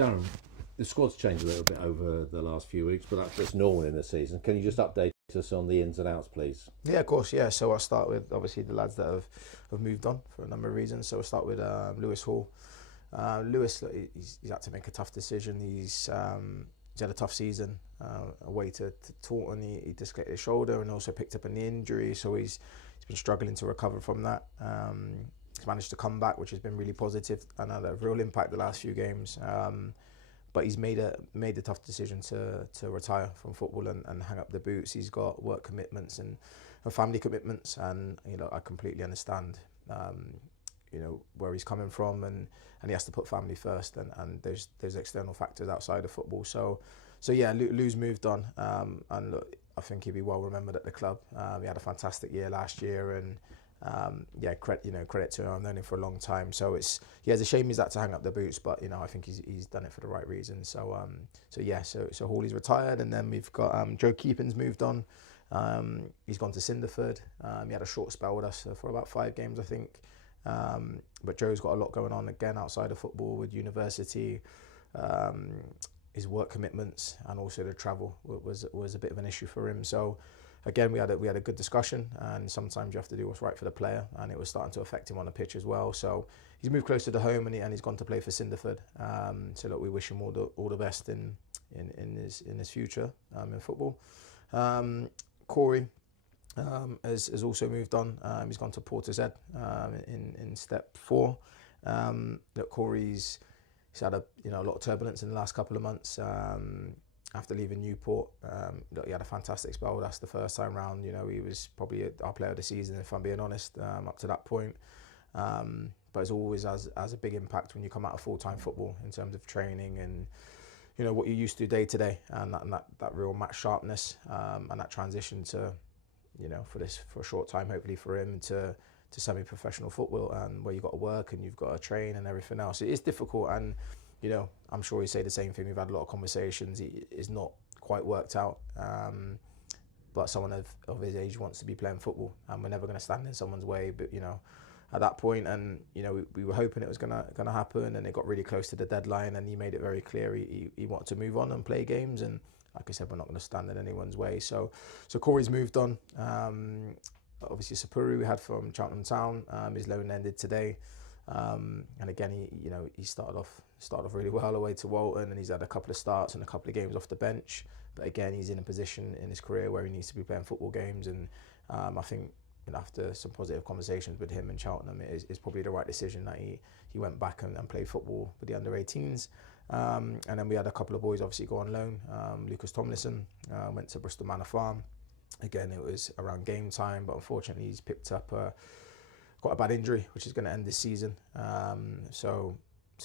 Darren, the squad's changed a little bit over the last few weeks, but that's normal in the season. Can you just update us on the ins and outs, please? Yeah, of course. Yeah, so I'll start with obviously the lads that have moved on for a number of reasons. So I'll start with Lewis Hall. Lewis, he's had to make a tough decision. He's had a tough season away to Taunton. He dislocated his shoulder and also picked up a knee injury, so he's been struggling to recover from that. He's managed to come back, which has been really positive and had a real impact the last few games. But he's made a tough decision to retire from football and hang up the boots. He's got work commitments and family commitments, and I completely understand where he's coming from, and he has to put family first, and there's external factors outside of football. So yeah, Lou's moved on, and look, I think he'll be well remembered at the club. He had a fantastic year last year, and credit to him. I've known him for a long time, so it's a shame he's had to hang up the boots, but I think he's done it for the right reason. So Hawley's retired, and then we've got Joe Keepin's moved on. He's gone to Cinderford. He had a short spell with us for about 5 games, I think. But Joe's got a lot going on again outside of football with university, his work commitments, and also the travel was a bit of an issue for him. So again, we had a good discussion, and sometimes you have to do what's right for the player, and it was starting to affect him on the pitch as well. So he's moved closer to home, and he's gone to play for Cinderford. So look, we wish him all the best in his future in football. Corey has also moved on. He's gone to Portishead in step 4. Look, Corey's had a lot of turbulence in the last couple of months. After leaving Newport, look, he had a fantastic spell with us the first time round. He was probably our player of the season, if I'm being honest, up to that point. But it's always has a big impact when you come out of full-time football in terms of training and what you used to do day to day, and that real match sharpness, and that transition to for a short time, hopefully for him, to semi-professional football, and where you've got to work and you've got to train and everything else. It is difficult, and I'm sure he'd say the same thing. We've had a lot of conversations. It's not quite worked out, but someone of his age wants to be playing football, and we're never going to stand in someone's way. But at that point, and we were hoping it was gonna happen, and it got really close to the deadline, and he made it very clear he wanted to move on and play games, and like I said, we're not going to stand in anyone's way. So Corey's moved on. Obviously Sapuru we had from Cheltenham Town. His loan ended today, and again he started off really well away to Walton, and he's had a couple of starts and a couple of games off the bench. But again, he's in a position in his career where he needs to be playing football games, and I think after some positive conversations with him and Cheltenham, it's probably the right decision that he went back and played football with the under-18s. And then we had a couple of boys obviously go on loan. Lucas Tomlinson went to Bristol Manor Farm. Again, it was around game time, but unfortunately he's picked up quite a bad injury, which is going to end this season. So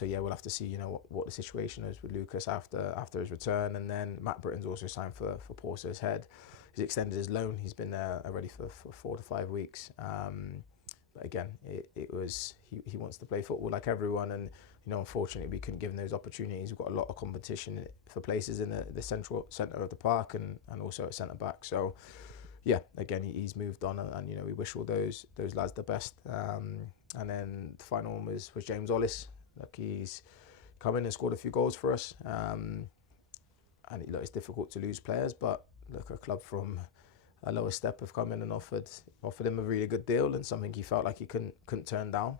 yeah, we'll have to see what the situation is with Lucas after his return. And then Matt Britton's also signed for Portishead. He's extended his loan. He's been there already for 4 to 5 weeks. But again, it was he wants to play football like everyone, and unfortunately we couldn't give him those opportunities. We've got a lot of competition for places in the centre of the park, and also at centre back. So yeah, again he's moved on, and we wish all those lads the best. And then the final one was James Ollis. Look, he's come in and scored a few goals for us. And it's difficult to lose players, but look, a club from a lower step have come in and offered him a really good deal, and something he felt like he couldn't turn down.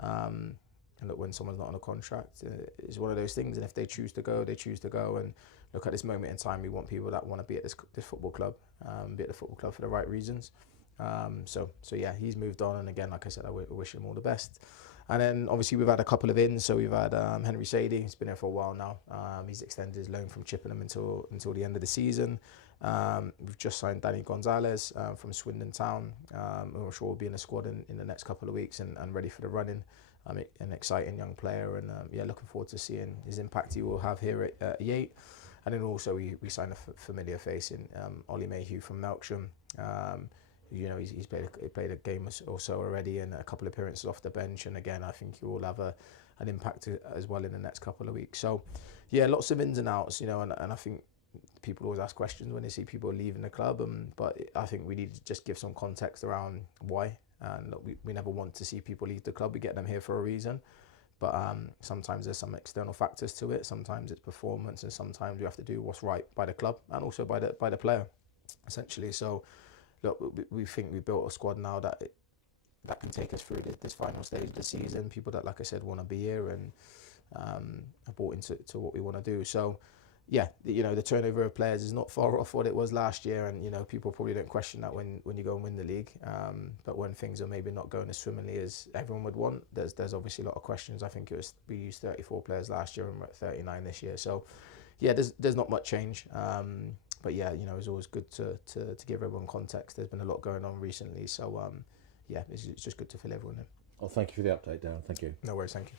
And look, when someone's not on a contract, it's one of those things, and if they choose to go, they choose to go. And look, at this moment in time, we want people that want to be at this football club, be at the football club for the right reasons. So yeah, he's moved on, and again, like I said, I wish him all the best. And then obviously we've had a couple of ins. So we've had Henry Sadie. He's been here for a while now. He's extended his loan from Chippenham until the end of the season. We've just signed Danny Gonzalez from Swindon Town, who I'm sure will be in the squad in the next couple of weeks and ready for the running. An exciting young player, and looking forward to seeing his impact he will have here at Yate. And then also we signed a familiar face in Ollie Mayhew from Melksham. He's played a game or so already, and a couple of appearances off the bench. And again, I think he will have an impact as well in the next couple of weeks. So yeah, lots of ins and outs, and I think people always ask questions when they see people leaving the club, but I think we need to just give some context around why. And look, we never want to see people leave the club. We get them here for a reason. But sometimes there's some external factors to it. Sometimes it's performance, and sometimes you have to do what's right by the club and also by the player, essentially. So, look, we think we built a squad now that can take us through this final stage of the season. People that, like I said, want to be here and are bought into what we want to do. So, yeah, the turnover of players is not far off what it was last year, and people probably don't question that when you go and win the league. But when things are maybe not going as swimmingly as everyone would want, there's obviously a lot of questions. I think we used 34 players last year and we're at 39 this year. So, yeah, there's not much change. But yeah, it's always good to give everyone context. There's been a lot going on recently, so yeah, it's just good to fill everyone in. Well, thank you for the update, Darren. Thank you. No worries, thank you.